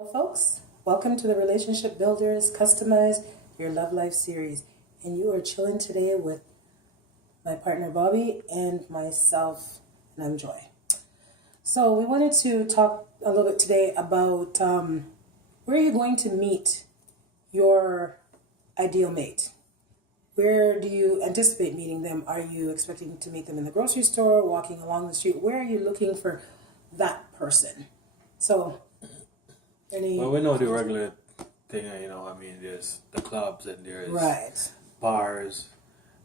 Hello, folks. Welcome to the Relationship Builders Customize Your Love Life series. And you are chilling today with my partner Bobby and myself, and I'm Joy. So, we wanted to talk a little bit today about where you're going to meet your ideal mate. Where do you anticipate meeting them? Are you expecting to meet them in the grocery store, walking along the street? Where are you looking for that person? So, Well, we know the regular thing, there's the clubs and there's right. bars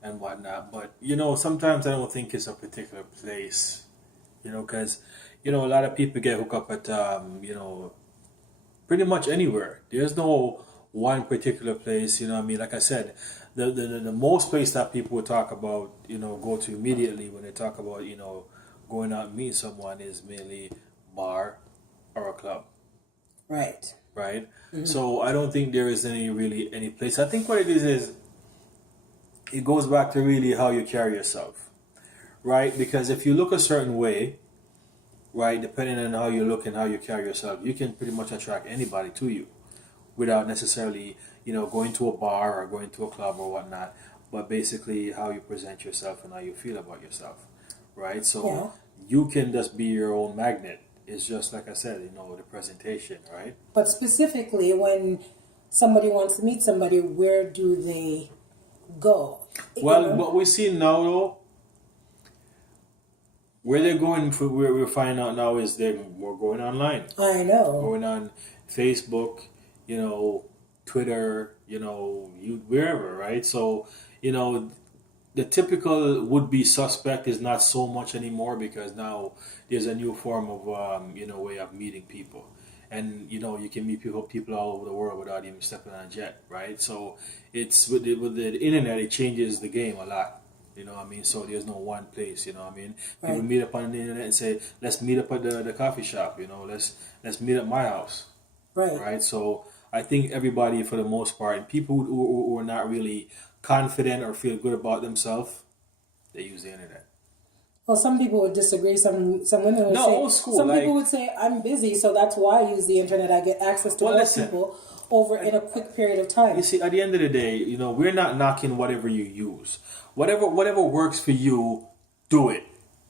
and whatnot. But, sometimes I don't think it's a particular place, because, a lot of people get hooked up at, pretty much anywhere. There's no one particular place, like I said, the most place that people would talk about, go to immediately when they talk about, going out and meeting someone is mainly bar or a club. Right. Right? Mm-hmm. So I don't think there is any place. I think what it is it goes back to really how you carry yourself, right? Because if you look a certain way, right, depending on how you look and how you carry yourself, you can pretty much attract anybody to you without necessarily, going to a bar or going to a club or whatnot, but basically how you present yourself and how you feel about yourself, right? So you can just be your own magnet. It's just like I said, the presentation, right? But specifically, when somebody wants to meet somebody, where do they go? Well, what we see now, though, where they're going, where we're finding out now is we're going online. I know. Going on Facebook, Twitter, wherever, right? So, the typical would-be suspect is not so much anymore because now there's a new form of way of meeting people, and you can meet people all over the world without even stepping on a jet, right? So it's with the internet, it changes the game a lot. So there's no one place. People meet up on the internet and say, let's meet up at the coffee shop. Let's meet at my house, right? So I think everybody, for the most part, and people who are not really confident or feel good about themselves, they use the internet. Well, some people would disagree. Some women would say, old school. Some people would say, I'm busy, so that's why I use the internet. I get access to more people over in a quick period of time. You see, at the end of the day, we're not knocking whatever you use. Whatever works for you, do it.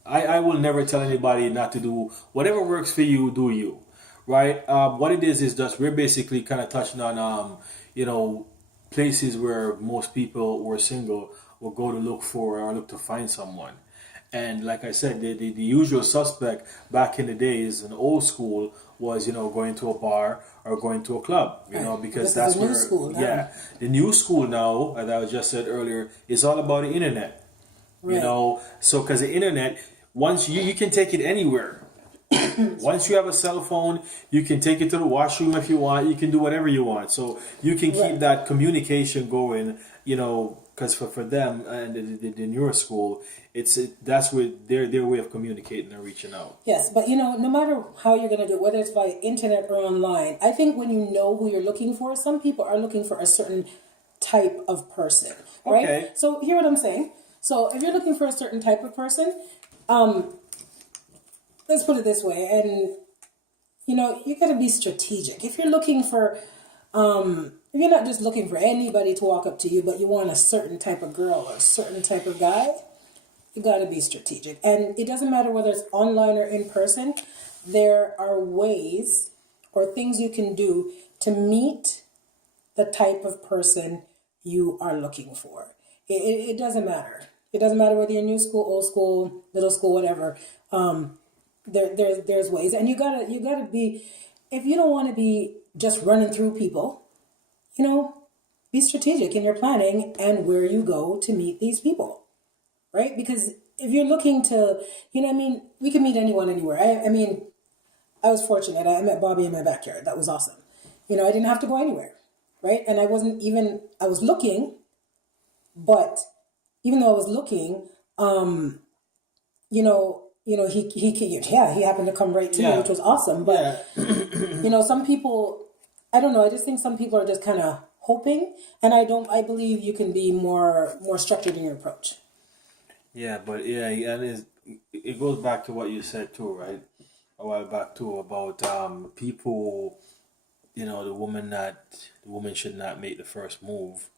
I will never tell anybody not to do whatever works for you. Do you, right? What it is just we're basically kind of touching on places where most people who are single will go to look for or look to find someone. And like I said, the usual suspect back in the days in old school was, going to a bar or going to a club, because that's where, school now. Yeah, the new school now, as I just said earlier, is all about the internet, so because the internet, once you can take it anywhere. Once you have a cell phone, you can take it to the washroom if you want. You can do whatever you want. So you can keep that communication going, because for them and the newer school, that's where their way of communicating and reaching out. Yes, but no matter how you're going to do it, whether it's via internet or online, I think when you know who you're looking for, some people are looking for a certain type of person, right? Okay. So hear what I'm saying. So if you're looking for a certain type of person, let's put it this way, and you got to be strategic. If you're looking for, if you're not just looking for anybody to walk up to you, but you want a certain type of girl or a certain type of guy, you got to be strategic. And it doesn't matter whether it's online or in person. There are ways or things you can do to meet the type of person you are looking for. It doesn't matter. It doesn't matter whether you're new school, old school, middle school, whatever. There's ways, and you gotta be, if you don't want to be just running through people, be strategic in your planning and where you go to meet these people, right? Because if you're looking to, we can meet anyone anywhere. I was fortunate. I met Bobby in my backyard. That was awesome. I didn't have to go anywhere, right? And I was looking, but even though I was looking, he happened to come right to me, which was awesome. But some people, I don't know. I just think some people are just kind of hoping, and I believe you can be more structured in your approach. Yeah, but and it goes back to what you said too, right? A while back too about people the woman should not make the first move.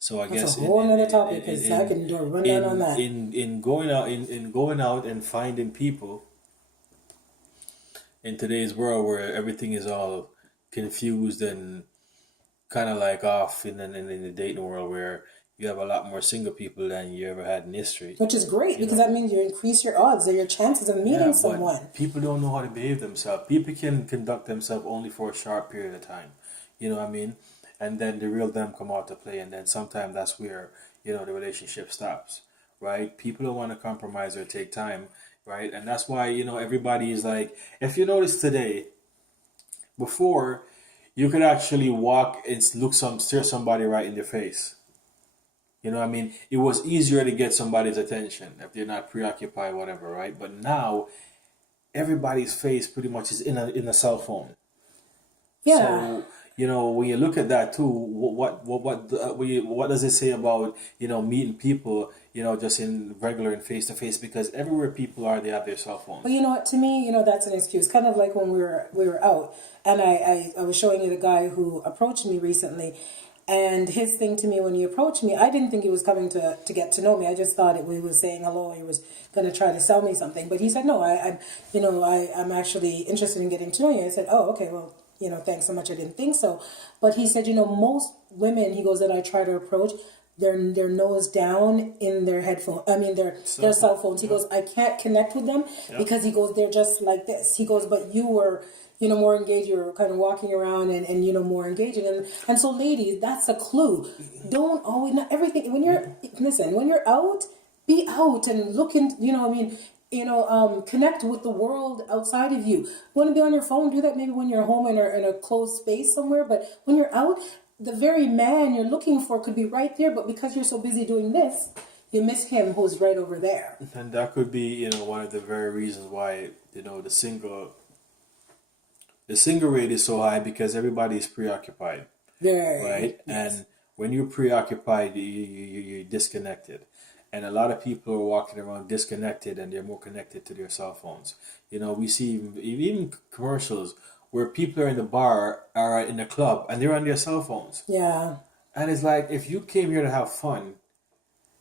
So I That's a guess whole nother topic because I can do a rundown on that. in going out in going out and finding people in today's world where everything is all confused and kind of like off in the dating world where you have a lot more single people than you ever had in history. Which is great You because know, that means you increase your odds or your chances of yeah, meeting but someone. people don't know how to behave themselves. People can conduct themselves only for a short period of time. You know what I mean? And then the real them come out to play, and then sometimes that's where the relationship stops, right? People don't want to compromise or take time, right? And that's why everybody is like, if you notice today, before you could actually walk and stare somebody right in their face. You know what I mean? It was easier to get somebody's attention if they're not preoccupied, whatever, right? But now everybody's face pretty much is in a cell phone. Yeah. So when you look at that too, what does it say about meeting people just in regular and face to face? Because everywhere people are, they have their cell phones. But you know what? To me, that's an excuse. Kind of like when we were out, and I was showing you the guy who approached me recently, and his thing to me when he approached me, I didn't think he was coming to get to know me. I just thought he was saying hello. He was going to try to sell me something. But he said, no, I'm actually interested in getting to know you. I said, oh, okay, well, thanks so much. I didn't think so. But he said, most women, he goes, that I try to approach, their nose down in their headphone. I mean, their cell phones. He goes, I can't connect with them because he goes, they're just like this. He goes, but you were, more engaged. You're kind of walking around and more engaging. And so, ladies, that's a clue. Don't always, not everything. When you're out, be out and look in, connect with the world outside of you. You want to be on your phone, do that maybe when you're home in a closed space somewhere. But when you're out, the very man you're looking for could be right there. But because you're so busy doing this, you miss him who's right over there. And that could be, one of the very reasons why, the single rate is so high because everybody is preoccupied, right? Yes. And when you're preoccupied, you're disconnected. And a lot of people are walking around disconnected and they're more connected to their cell phones. We see even commercials where people are in the bar or in the club and they're on their cell phones. Yeah. And it's like, if you came here to have fun,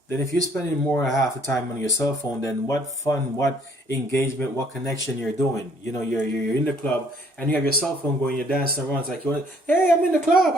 then if you're spending more than half the time on your cell phone, then what fun, what engagement, what connection you're doing? You're in the club and you have your cell phone going, you're dancing around. It's like, hey, I'm in the club.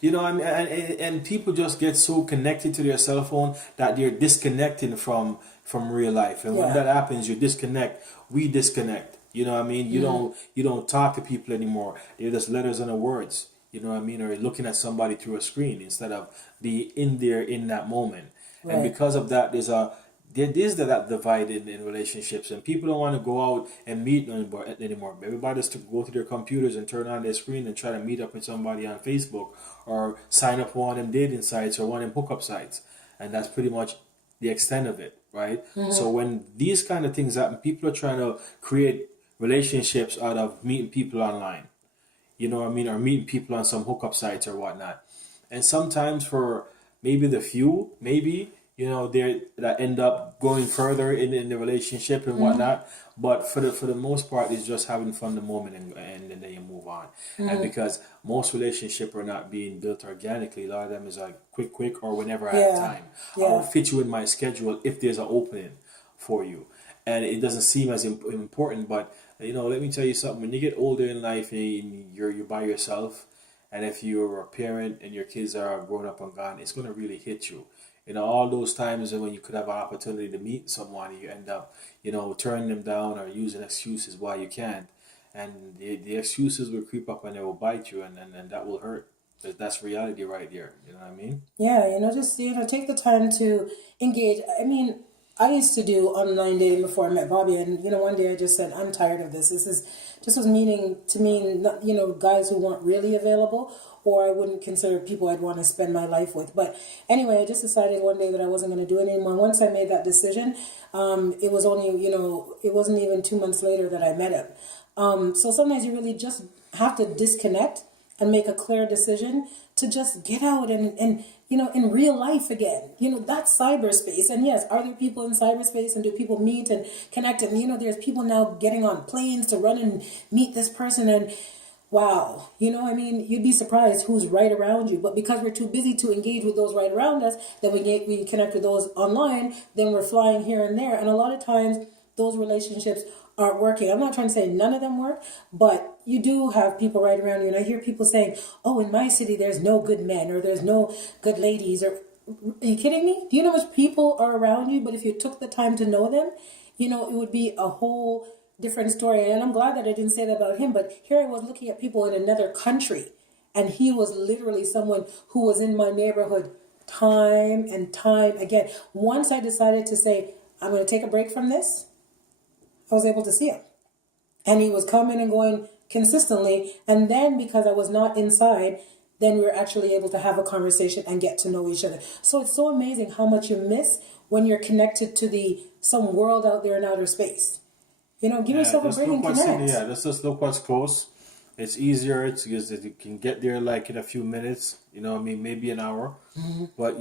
And people just get so connected to their cell phone that they're disconnecting from real life. And when that happens, you disconnect. We disconnect. You know what I mean? You don't talk to people anymore. They're just letters and words. You know what I mean? Or looking at somebody through a screen instead of be in there in that moment. Right. And because of that, there is that divide in relationships, and people don't want to go out and meet anymore. Everybody just to go to their computers and turn on their screen and try to meet up with somebody on Facebook or sign up for one of them dating sites or one of them hookup sites, and that's pretty much the extent of it, right? Mm-hmm. So when these kind of things happen, people are trying to create relationships out of meeting people online. You know what I mean? Or meeting people on some hookup sites or whatnot. And sometimes for maybe the few, they that end up going further in the relationship and whatnot. But for the most part, it's just having fun the moment and then you move on. Mm-hmm. And because most relationships are not being built organically, a lot of them is like quick or whenever I have time. Yeah. I'll fit you in my schedule if there's an opening for you. And it doesn't seem as important, but let me tell you something. When you get older in life and you're by yourself, and if you're a parent and your kids are grown up and gone, it's going to really hit you. All those times when you could have an opportunity to meet someone, you end up, turning them down or using excuses why you can't. And the excuses will creep up and they will bite you, and that will hurt. That's reality right there. You know what I mean? Yeah, just, take the time to engage. I mean, I used to do online dating before I met Bobby, and one day I just said, I'm tired of this. This was meaning to me, guys who weren't really available, or I wouldn't consider people I'd want to spend my life with. But anyway, I just decided one day that I wasn't going to do it anymore. Once I made that decision, it was only, it wasn't even 2 months later that I met him. So sometimes you really just have to disconnect and make a clear decision to just get out and in real life again. That's cyberspace. And yes, are there people in cyberspace, and do people meet and connect? And there's people now getting on planes to run and meet this person. And wow, I mean, you'd be surprised who's right around you. But because we're too busy to engage with those right around us, then we connect with those online, then we're flying here and there. And a lot of times those relationships aren't working. I'm not trying to say none of them work, but you do have people right around you. And I hear people saying, oh, in my city, there's no good men or there's no good ladies. Or are you kidding me? Do you know how much people are around you? But if you took the time to know them, it would be a whole different story. And I'm glad that I didn't say that about him. But here I was looking at people in another country, and he was literally someone who was in my neighborhood time and time again. Once I decided to say, I'm going to take a break from this, I was able to see him. And he was coming and going consistently. And then because I was not inside, then we were actually able to have a conversation and get to know each other. So it's so amazing how much you miss when you're connected to some world out there in outer space. Give yourself a break and connect. Let's just look what's close. It's easier. It's because you can get there like in a few minutes. Maybe an hour. Mm-hmm. But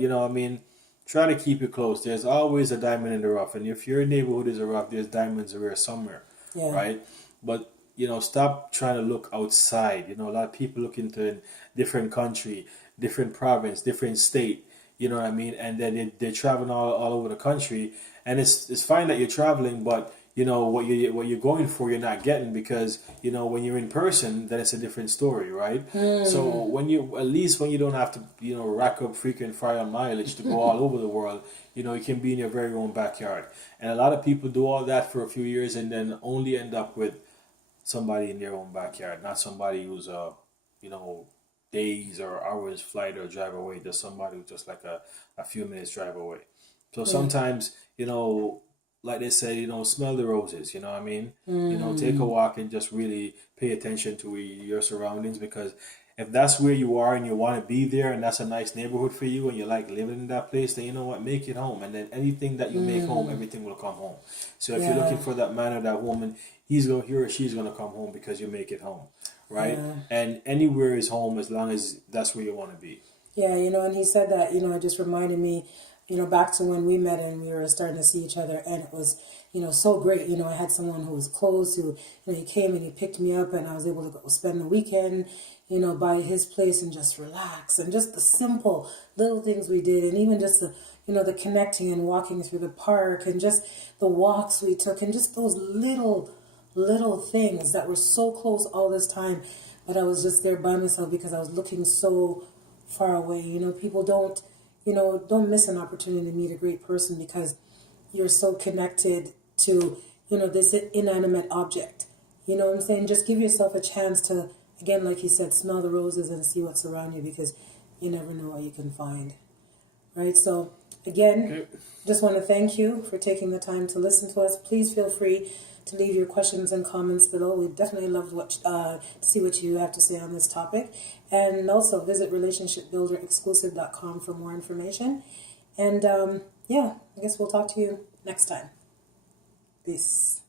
try to keep it close. There's always a diamond in the rough, and if your neighborhood is a rough, there's diamonds there somewhere, right? But stop trying to look outside. A lot of people look into different country, different province, different state. You know what I mean? And then they're traveling all over the country, and it's fine that you're traveling, but what you're going for, you're not getting, because when you're in person, then it's a different story, right? So when you don't have to rack up freaking flyer mileage to go all over the world, you can be in your very own backyard. And a lot of people do all that for a few years and then only end up with somebody in their own backyard, not somebody who's days or hours flight or drive away. There's somebody who's just like a few minutes drive away. So sometimes like they say, smell the roses, you know what I mean? Take a walk and just really pay attention to your surroundings, because if that's where you are and you want to be there and that's a nice neighborhood for you and you like living in that place, then you know what, make it home. And then anything that you make home, everything will come home. So if you're looking for that man or that woman, he or she's going to come home because you make it home, right? And anywhere is home as long as that's where you want to be. Yeah, and he said that, it just reminded me, back to when we met and we were starting to see each other, and it was, so great. I had someone who was close who, he came and he picked me up, and I was able to go spend the weekend, by his place and just relax, and just the simple little things we did, and even just the connecting and walking through the park, and just the walks we took, and just those little things that were so close all this time, but I was just there by myself because I was looking so far away. People don't miss an opportunity to meet a great person because you're so connected to, this inanimate object. You know what I'm saying? Just give yourself a chance to, again, like he said, smell the roses and see what's around you, because you never know what you can find. Right? So, again, just want to thank you for taking the time to listen to us. Please feel free to leave your questions and comments below. We definitely love to see what you have to say on this topic. And also visit relationshipbuilderexclusive.com for more information. And I guess we'll talk to you next time. Peace.